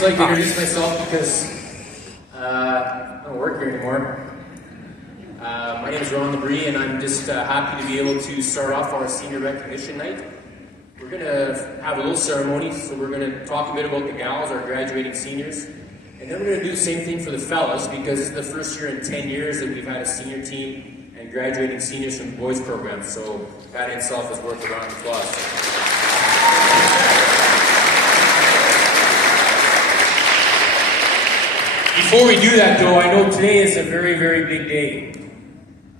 just like to introduce myself because I don't work here anymore. My name is Ron Labrie, and I'm just happy to be able to start off our senior recognition night. We're going to have a little ceremony, so we're going to talk a bit about the gals, our graduating seniors. And then we're going to do the same thing for the fellas, because it's the first year in 10 years that we've had a senior team and graduating seniors from the boys program. So that in itself is worth a round of applause. Before we do that though, I know today is a very, very big day.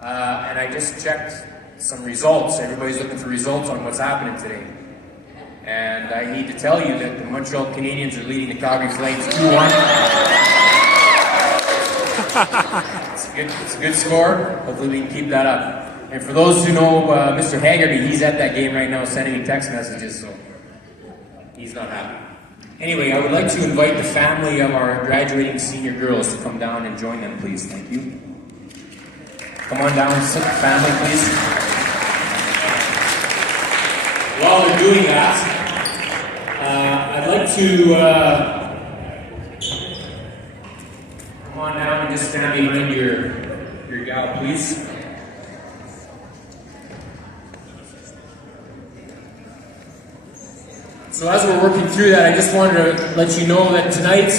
And I just checked some results. Everybody's looking for results on what's happening today. And I need to tell you that the Montreal Canadiens are leading the Calgary Flames 2-1. It's a good score. Hopefully we can keep that up. And for those who know Mr. Haggerty, he's at that game right now sending me text messages, so he's not happy. Anyway, I would like to invite the family of our graduating senior girls to come down and join them, please. Thank you. Come on down, sit, family, please. While they're doing that, I'd like to come on down and just stand behind your gal, please. So as we're working through that, I just wanted to let you know that tonight,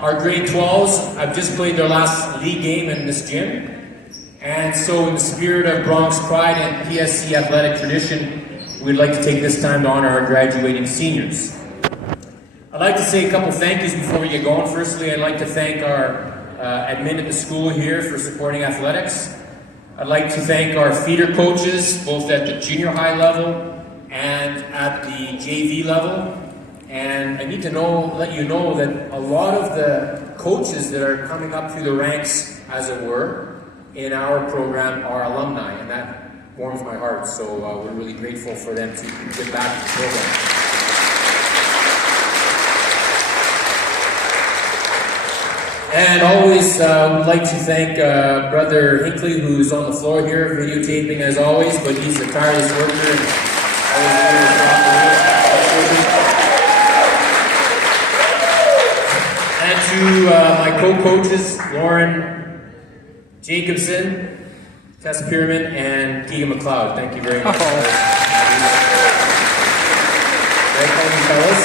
our grade 12s have just played their last league game in this gym. And so in the spirit of Bronx pride and PSC athletic tradition, we'd like to take this time to honor our graduating seniors. I'd like to say a couple thank yous before we get going. Firstly, I'd like to thank our admin at the school here for supporting athletics. I'd like to thank our feeder coaches, both at the junior high level and at the JV level. And I need to let you know that a lot of the coaches that are coming up through the ranks, as it were, in our program are alumni, and that warms my heart. So we're really grateful for them to give back to the program. And always would like to thank Brother Hinckley, who's on the floor here, videotaping as always, but he's a tireless worker. And to my co-coaches, Lauren Jacobson, Tess Pierman, and Keegan McLeod. Thank you very much. Fellas.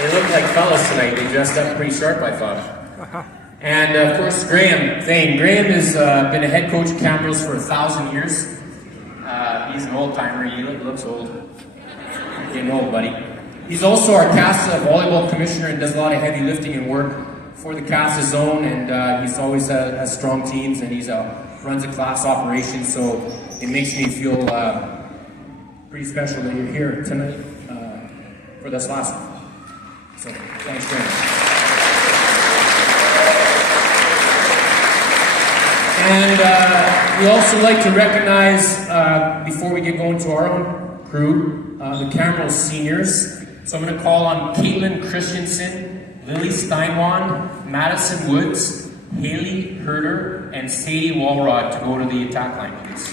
They look like fellas tonight. They dressed up pretty sharp, I thought. And of course, Graham Thane. Graham has been a head coach at Camrose for 1,000 years. He's an old-timer. He looks old. You're getting old, buddy. He's also our CASA volleyball commissioner and does a lot of heavy lifting and work for the CASA zone, and he's always has strong teams, and he's runs a class operation, so it makes me feel pretty special that you're here tonight for this last one. So thanks very much. And we also like to recognize, before we get going to our own crew, the Camrose seniors. So I'm going to call on Caitlin Christensen, Lily Steinwan, Madison Woods, Haley Herder, and Sadie Walrod to go to the attack line, please.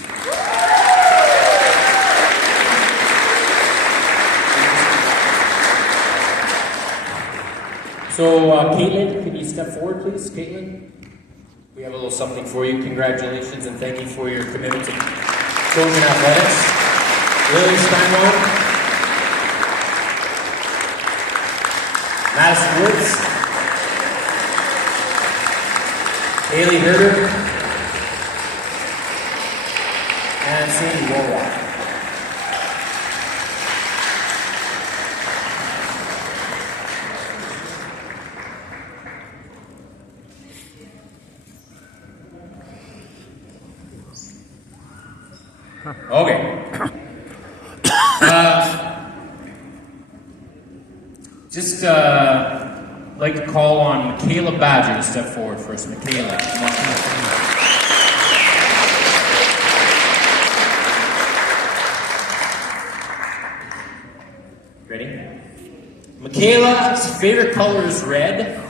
So Caitlin, can you step forward, please? Caitlin? We have a little something for you. Congratulations and thank you for your commitment to Trojan athletics. Lily Steinwan. Madison Woods, Haley Herder, and Sadie Walrod. Okay. Just like to call on Michaela Badger to step forward first. Michaela. Ready? Michaela's favorite color is red,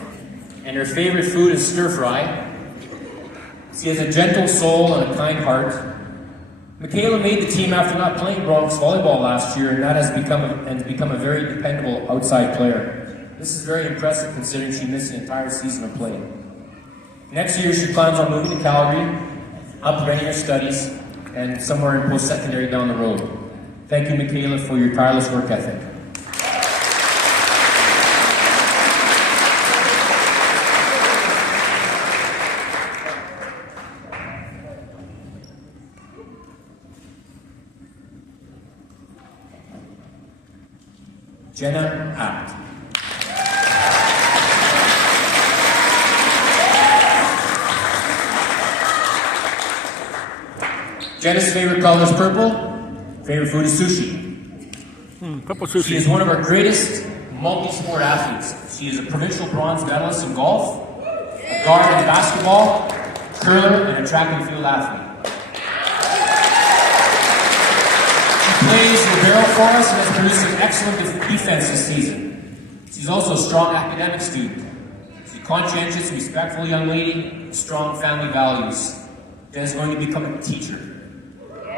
and her favorite food is stir fry. She has a gentle soul and a kind heart. Michaela made the team after not playing Bronx volleyball last year, and that has become a very dependable outside player. This is very impressive considering she missed an entire season of play. Next year, she plans on moving to Calgary, upgrading her studies, and somewhere in post-secondary down the road. Thank you, Michaela, for your tireless work ethic. Jenna Apt. Jenna's favorite color is purple. Favorite food is sushi. Purple sushi. She is one of our greatest multi-sport athletes. She is a provincial bronze medalist in golf, a guard in basketball, curler, and a track and field athlete. She plays the barrel for us and has produced an excellent defense this season. She's also a strong academic student. She's a conscientious, respectful young lady with strong family values. Jenna's going to become a teacher.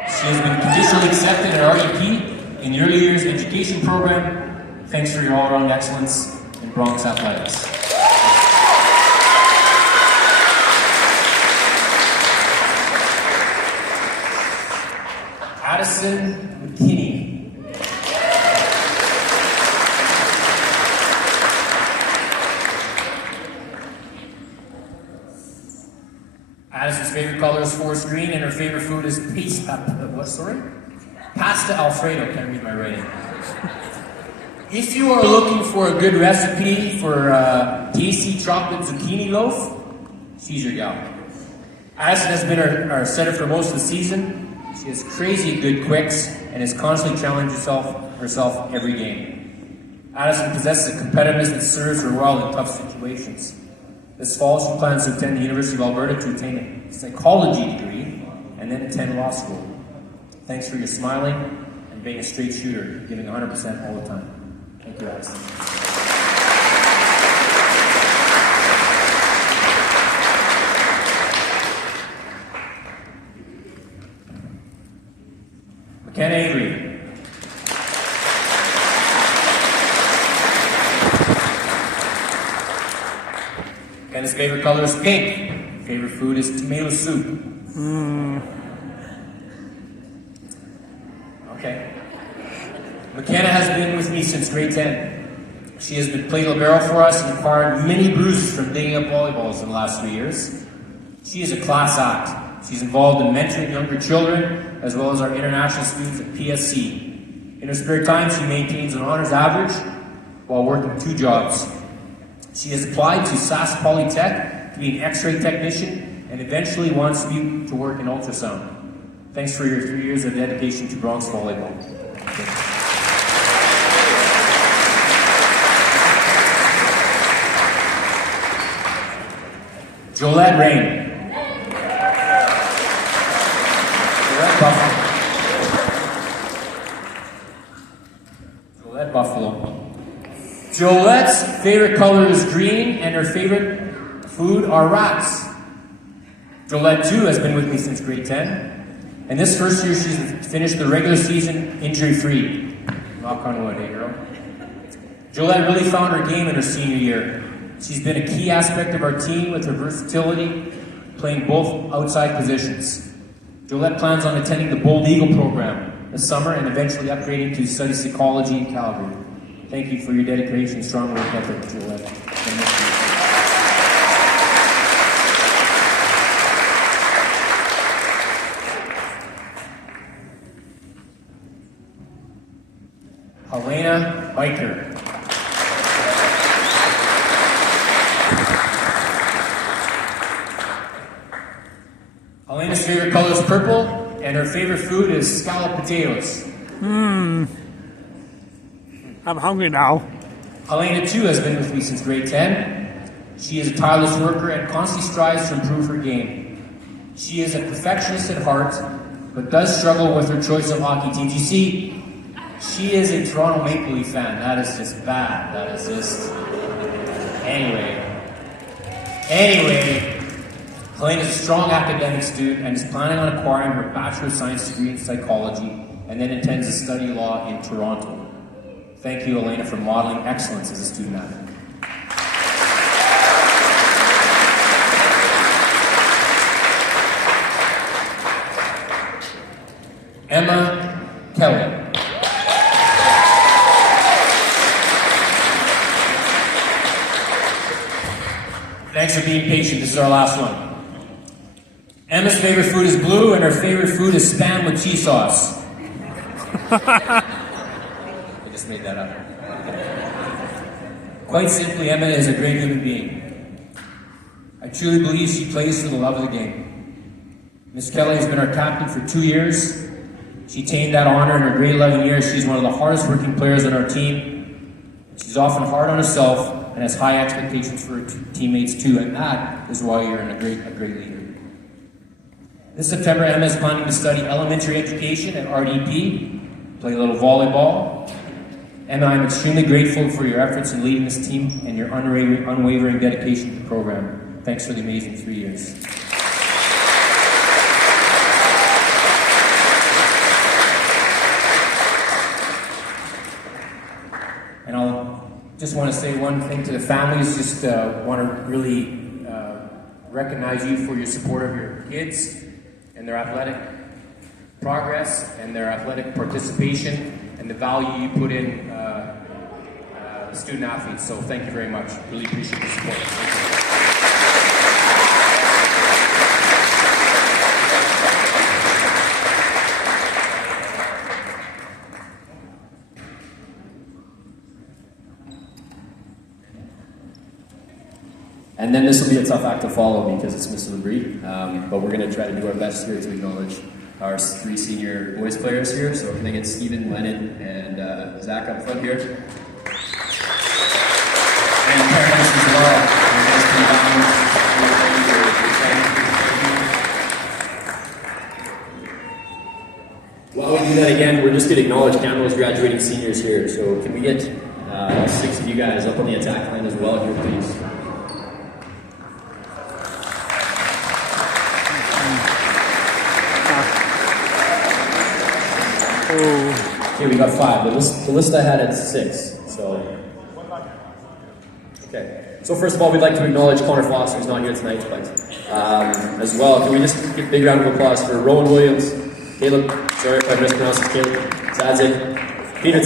She has been conditionally accepted at REP in the Early Years Education Program. Thanks for your all-around excellence in Bronx athletics. Addison McKinney. Addison's favorite color is forest green, and her favorite food is pasta Alfredo. Can't read my writing. If you are looking for a good recipe for tasty chocolate zucchini loaf, she's your gal. Addison has been our setter for most of the season. She has crazy good quicks and has constantly challenged herself every game. Addison possesses a competitiveness that serves her well in tough situations. This fall, she plans to attend the University of Alberta to attain a psychology degree and then attend law school. Thanks for your smiling and being a straight shooter, giving 100% all the time. Thank you, Addison. McKenna Avery. Kenna's favorite color is pink. Favorite food is tomato soup. Okay. McKenna has been with me since grade 10. She has been played libero for us and acquired many bruises from digging up volleyballs in the last 3 years. She is a class act. She's involved in mentoring younger children as well as our international students at PSC. In her spare time, she maintains an honors average while working 2 jobs. She has applied to SAS Polytech to be an X-ray technician and eventually wants to work in ultrasound. Thanks for your 3 years of dedication to Bronx volleyball. Jolette Rain. Jolette Buffalo. Jolette's favorite color is green, and her favorite food are rats. Jolette, too, has been with me since grade 10. And this first year, she's finished the regular season injury-free. Knock on wood, eh, girl? Jolette really found her game in her senior year. She's been a key aspect of our team with her versatility, playing both outside positions. Jolette plans on attending the Bold Eagle program this summer and eventually upgrading to study psychology in Calgary. Thank you for your dedication and strong work ethic, Jolette. Helena Biker. Helena's favorite color is purple, and her favorite food is scalloped potatoes. I'm hungry now. Helena, too, has been with me since grade 10. She is a tireless worker and constantly strives to improve her game. She is a perfectionist at heart, but does struggle with her choice of hockey teams. You see, she is a Toronto Maple Leaf fan. That is just bad. That is just... Anyway, Helena is a strong academic student and is planning on acquiring her Bachelor of Science degree in psychology and then intends to study law in Toronto. Thank you, Elena, for modeling excellence as a student athlete. Thanks for being patient. This is our last one. Emma's favorite food is blue, and her favorite food is Spam with cheese sauce. I just made that up. Quite simply, Emma is a great human being. I truly believe she plays for the love of the game. Miss Kelly has been our captain for 2 years. She attained that honor in her grade 11 years. She's one of the hardest working players on our team. She's often hard on herself and has high expectations for her teammates too, and that is why you're a great leader. This September, Emma is planning to study elementary education at RDP, play a little volleyball. Emma, I'm extremely grateful for your efforts in leading this team and your unwavering dedication to the program. Thanks for the amazing 3 years. And I'll just want to say one thing to the families, just want to really recognize you for your support of your kids and their athletic progress and their athletic participation and the value you put in student athletes. So thank you very much. Really appreciate the support. And then this will be a tough act to follow because it's Mr. Labrie, but we're going to try to do our best here to acknowledge our 3 senior boys players here. So can I get Stephen, Lennon, and Zach up front here? And parents as well. While we do that again, we're just going to acknowledge Canada's graduating seniors here. So can we get 6 of you guys up on the attack line as well here, please? Okay, we got 5. The list I had at 6. So, okay. So first of all, we'd like to acknowledge Connor Foster, who's not here tonight, but as well, can we just give a big round of applause for Rowan Williams, Caleb, sorry if I mispronounced his Caleb, Zadzik, Peter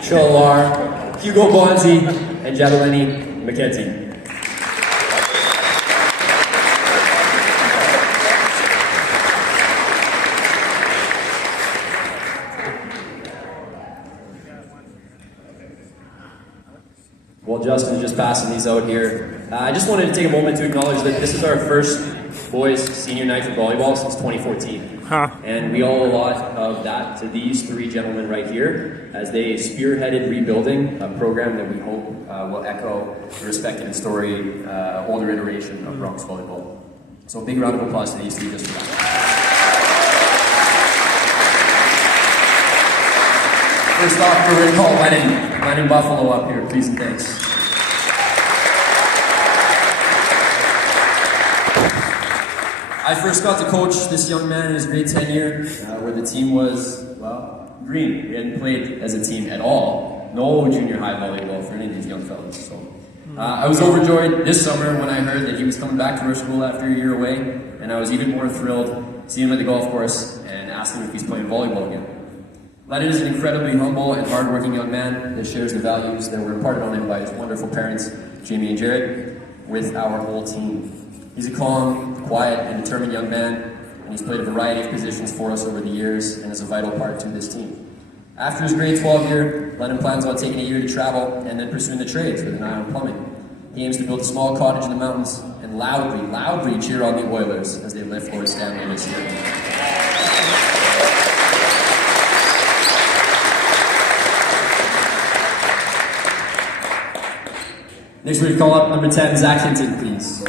Chalar, Hugo Bonzi, and Jadaleni McKenzie. While Justin's just passing these out here, I just wanted to take a moment to acknowledge that this is our first boys senior night for volleyball since 2014. And we owe a lot of that to these 3 gentlemen right here as they spearheaded rebuilding a program that we hope will echo the respected and storied older iteration of Bronx volleyball. So a big round of applause to these 3 just for that. First off, we're going to call Lennon Buffalo up here, please and thanks. I first got to coach this young man in his grade 10 year, where the team was, well, green. We hadn't played as a team at all. No junior high volleyball for any of these young fellas. So I was overjoyed this summer when I heard that he was coming back to our school after a year away, and I was even more thrilled seeing him at the golf course and asking him if he's playing volleyball again. Lennon is an incredibly humble and hardworking young man that shares the values that were imparted on him by his wonderful parents, Jamie and Jared, with our whole team. He's a calm, quiet, and determined young man, and he's played a variety of positions for us over the years and is a vital part to this team. After his grade 12 year, Lennon plans on taking a year to travel and then pursuing the trades with an eye on plumbing. He aims to build a small cottage in the mountains and loudly cheer on the Oilers as they lift Lord Stanley this year. Next, we're going to call up number 10, Zach Hinton, please.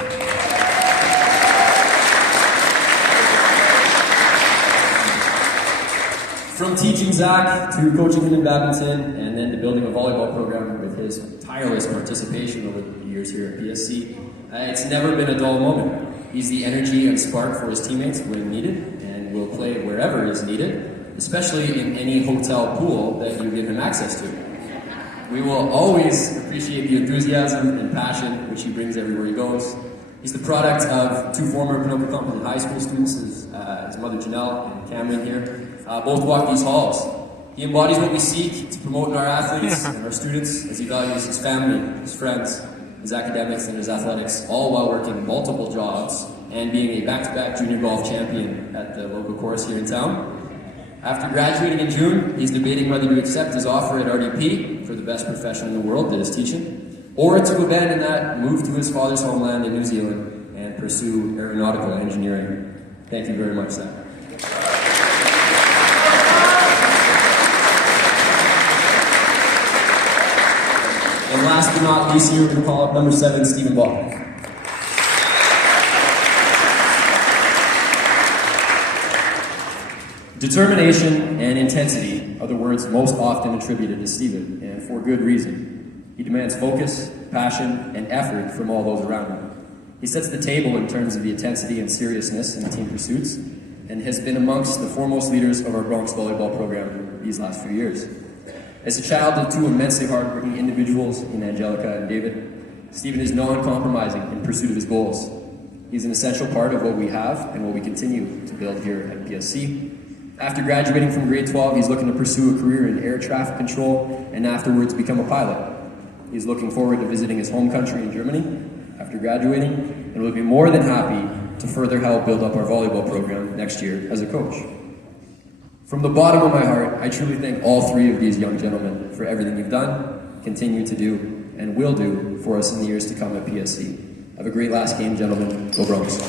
From teaching Zach to coaching him in badminton and then to building a volleyball program with his tireless participation over the years here at PSC, it's never been a dull moment. He's the energy and spark for his teammates when needed and will play wherever is needed, especially in any hotel pool that you give him access to. We will always appreciate the enthusiasm and passion which he brings everywhere he goes. He's the product of 2 former Ponoka Composite High School students, his mother Janelle and Cameron here. Both walk these halls. He embodies what we seek to promote in our athletes and our students as he values his family, his friends, his academics and his athletics, all while working multiple jobs and being a back-to-back junior golf champion at the local course here in town. After graduating in June, he's debating whether to accept his offer at RDP for the best profession in the world that is teaching, or to abandon that, move to his father's homeland in New Zealand, and pursue aeronautical engineering. Thank you very much, Zach. And last but not least, here we're going to call up number 7, Stephen Ball. Determination and intensity are the words most often attributed to Stephen, and for good reason. He demands focus, passion, and effort from all those around him. He sets the table in terms of the intensity and seriousness in team pursuits, and has been amongst the foremost leaders of our Bronx volleyball program these last few years. As a child of two immensely hardworking individuals in Angelica and David, Stephen is non-compromising in pursuit of his goals. He's an essential part of what we have and what we continue to build here at PSC. After graduating from grade 12, he's looking to pursue a career in air traffic control and afterwards become a pilot. He's looking forward to visiting his home country in Germany after graduating, and will be more than happy to further help build up our volleyball program next year as a coach. From the bottom of my heart, I truly thank all three of these young gentlemen for everything you've done, continue to do, and will do for us in the years to come at PSC. Have a great last game, gentlemen. Go Bronx.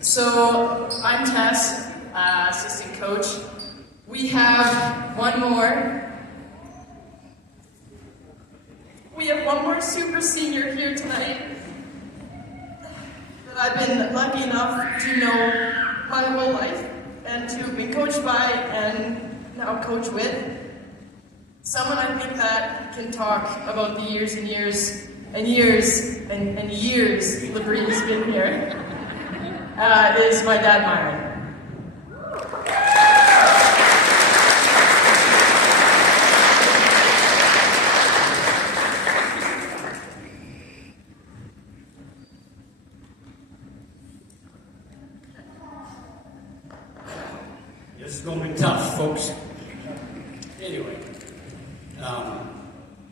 So, I'm Tess, assistant coach. We have one more. We have one more super senior here tonight that I've been lucky enough to know my whole life and to have been coached by and now coach with. Someone I think that can talk about the years and years and years and years Labrie's been here. Is my dad, Myron. This is going to be tough, folks. Anyway,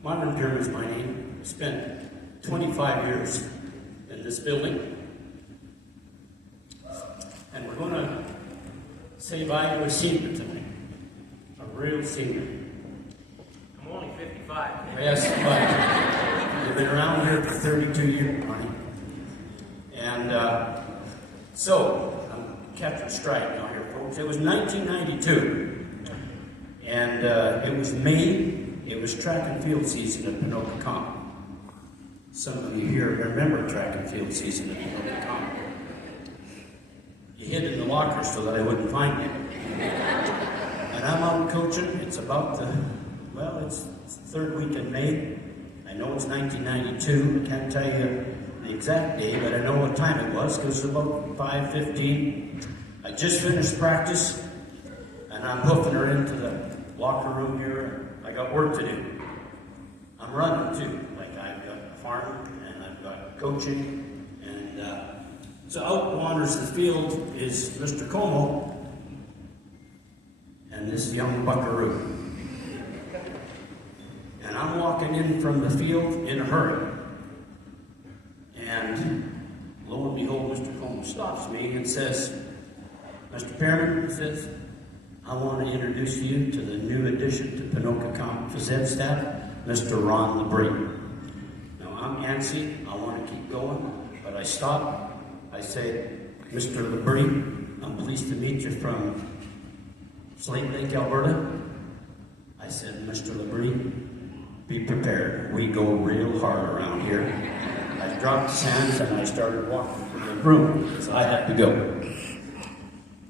Myron Durham is my name. I spent 25 years in this building. And we're going to say bye to a senior tonight. A real senior. I'm only 55. Yes, but you've been around here for 32 years, Marty. And so, I'm catching stride now here, folks. It was 1992. And it was May. It was track and field season at Ponoka Comp. Some of you here remember track and field season at Ponoka Comp. You hid in the locker so that I wouldn't find you. And I'm out coaching. It's about it's the third week in May. I know it's 1992. I can't tell you the exact day, but I know what time it was because it's about 5:15. I just finished practice, and I'm hoofing her into the locker room here. I got work to do. I'm running too. Like I've got farming and I've got coaching. So out wanders the field is Mr. Como and this young buckaroo. And I'm walking in from the field in a hurry. And lo and behold, Mr. Como stops me and says, Mr. Pearman, he says, I want to introduce you to the new addition to Ponoka Comp Phys Ed staff, Mr. Ron Labrie. Now I'm antsy, I want to keep going, but I stop. I say, Mr. Labrie, I'm pleased to meet you from Slate Lake, Alberta. I said, Mr. Labrie, be prepared. We go real hard around here. I dropped his hands and I started walking from the room because I had to go.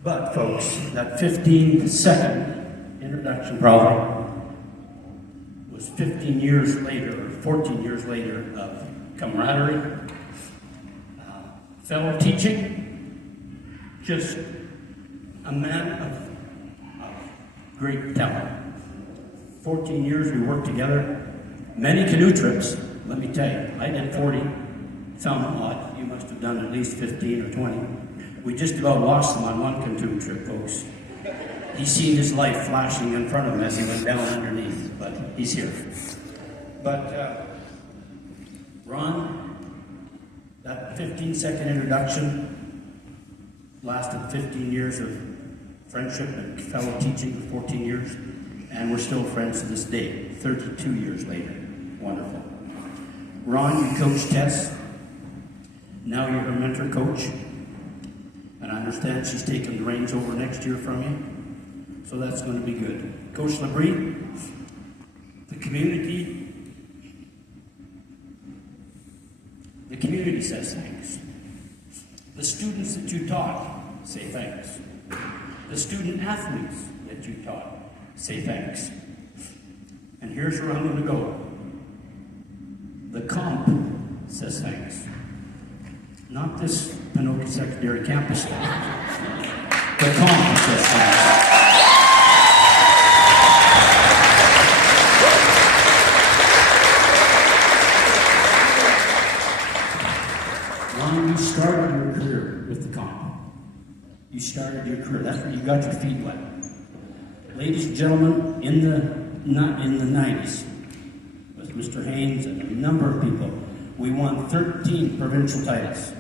But folks, that 15-second introduction probably was 15 years later, or 14 years later of camaraderie, fellow teaching, just a man of great talent. 14 years we worked together, many canoe trips, let me tell you. I did 40, some odd, you must have done at least 15 or 20. We just about lost him on one canoe trip, folks. He seen his life flashing in front of him as he went down underneath, but he's here. But Ron, that 15-second introduction lasted 15 years of friendship and fellow teaching for 14 years, and we're still friends to this day, 32 years later. Wonderful. Ron, you coach Tess. Now you're her mentor coach. And I understand she's taking the reins over next year from you. So that's going to be good. Coach Labrie, the community says thanks. The students that you taught say thanks. The student athletes that you taught say thanks. And here's where I'm going to go. The comp says thanks. Not this Ponoka Secondary campus. The comp says thanks. Ron, you started your career with the comp. You started your career. That's where you got your feet wet. Ladies and gentlemen, in the 90s, with Mr. Haynes and a number of people, we won 13 provincial titles.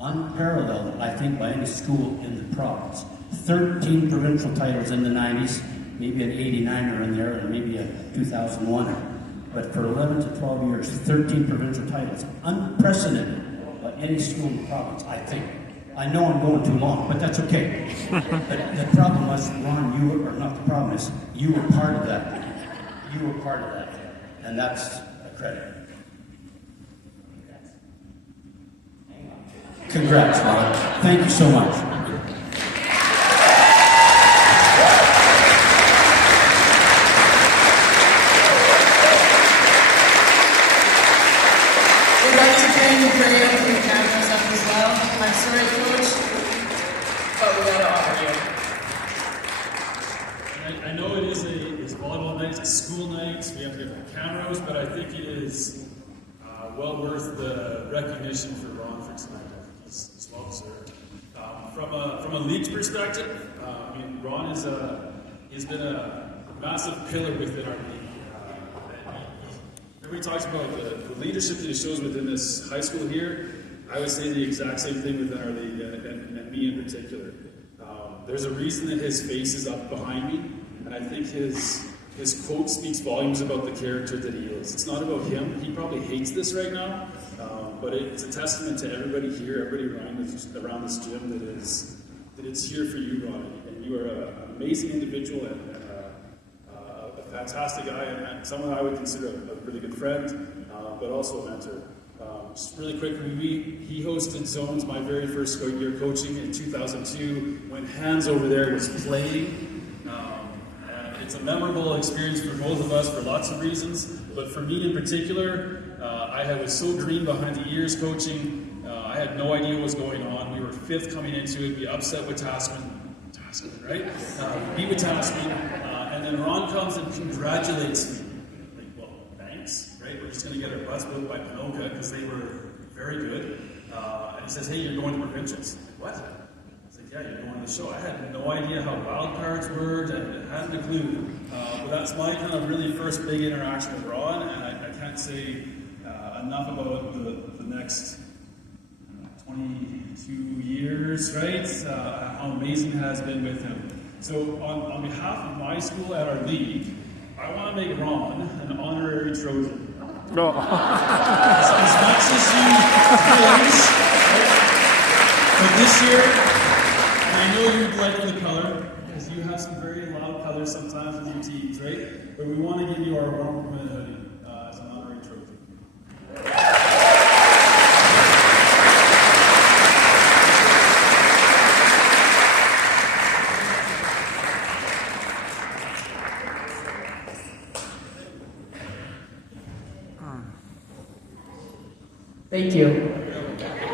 Unparalleled, I think, by any school in the province. 13 provincial titles in the 90s, maybe an 89er in there, and maybe a 2001er. But for 11 to 12 years, 13 provincial titles. Unprecedented by any school in the province, I think. I know I'm going too long, but that's okay. But the problem was, Ron, you were part of that. You were part of that. And that's a credit. Congrats, Ron. Thank you so much. We'd like to thank you for getting the cameras up as well. I'm sorry, Coach, but we gotta honor you. I know it's volleyball night, it's school night, we have to get the cameras, but I think it is well worth the recognition for Ron for tonight. I think he's well deserved. From a league's perspective, I mean, Ron he's been a massive pillar within our league. Everybody talks about the leadership that he shows within this high school here. I would say the exact same thing within our league, and me in particular. There's a reason that his face is up behind me, and I think his quote speaks volumes about the character that he is. It's not about him. He probably hates this right now, but it's a testament to everybody here, everybody around this gym that it's here for you, Ron. And you are an amazing individual and a fantastic guy, and someone I would consider a really good friend, but also a mentor. Just really quick, he hosted Zones my very first year coaching in 2002 when Hans over there was playing. It's a memorable experience for both of us for lots of reasons, but for me in particular, I was so green behind the ears coaching. I had no idea what was going on. We were fifth coming into it. We upset with Tasman, right? Beat with Tasman, and then Ron comes and congratulates me. Like, well, thanks, right? We're just going to get our butts whipped by Ponoka because they were very good. And he says, hey, you're going to provincials. What? Yeah, you're going to the show. I had no idea how wild cards worked. I hadn't a clue. But that's my kind of really first big interaction with Ron, and I can't say enough about the next 22 years, right? How amazing it has been with him. So on behalf of my school and our league, I want to make Ron an honorary Trojan. No. As much as you please, right? But this year, I know you'd like the color, because you have some very loud colors sometimes with your teams, right? But we want to give you our Ron hoodie as an honorary trophy.